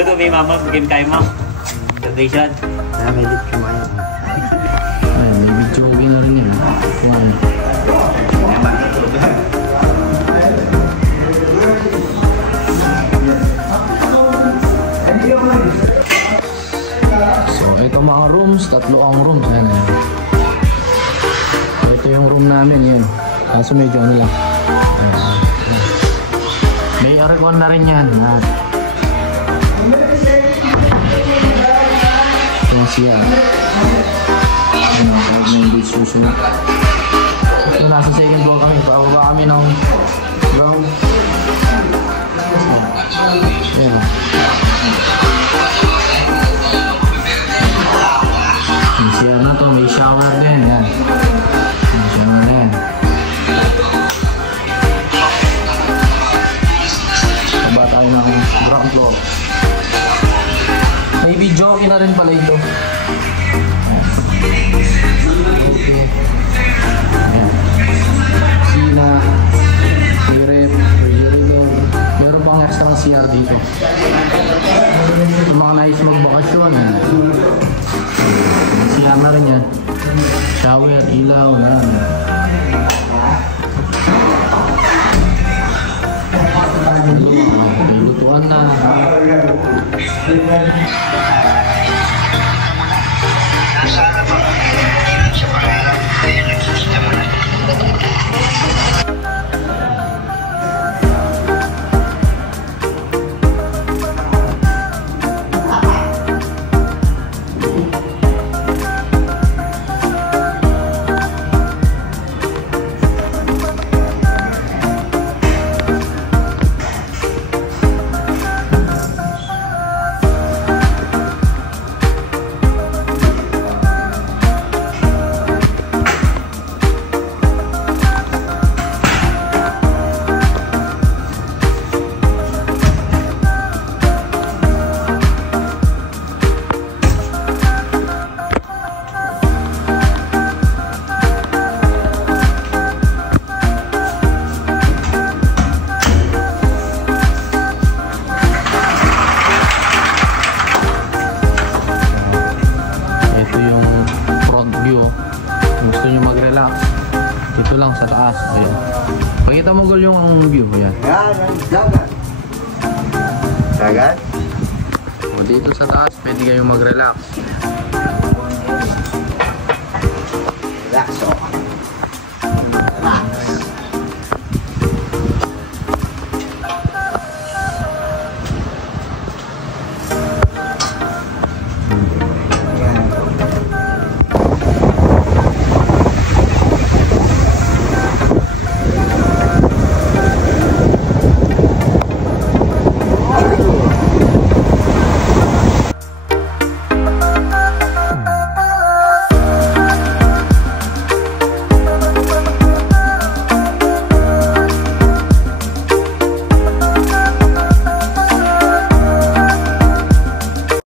Ano may mama, bigyan tayo mo. Graduation. May lit kumain. Ay, may video okay na rin yun. Kumain. So, ito mga rooms. Tatlo ang rooms. Ayan, ayan. Ito yung room namin, yun. Kaso medyo ano lang. Ayan. May aircon na rin yan. Yung siya. May susunod. So, nasa second floor kami. Paababa kami ng ground. Ayan. Yung siya na to. May shower din. Ayan. May shower din. Baba tayo ng ground floor. May video okay na rin pala ito. Okay. Sina, may rep, refrigerator. Meron pang extra CR dito. Yung mga nais magbakasyon. CR na rin yan. Shower, ilaw, yan. May lutuan na. Gusto nyo mag-relax dito lang sa taas. Ayan. Pakita mo gol yung view. Ayan. Dagat. Dagat? O, dito sa taas pwede kayong mag-relax. Relax, oh.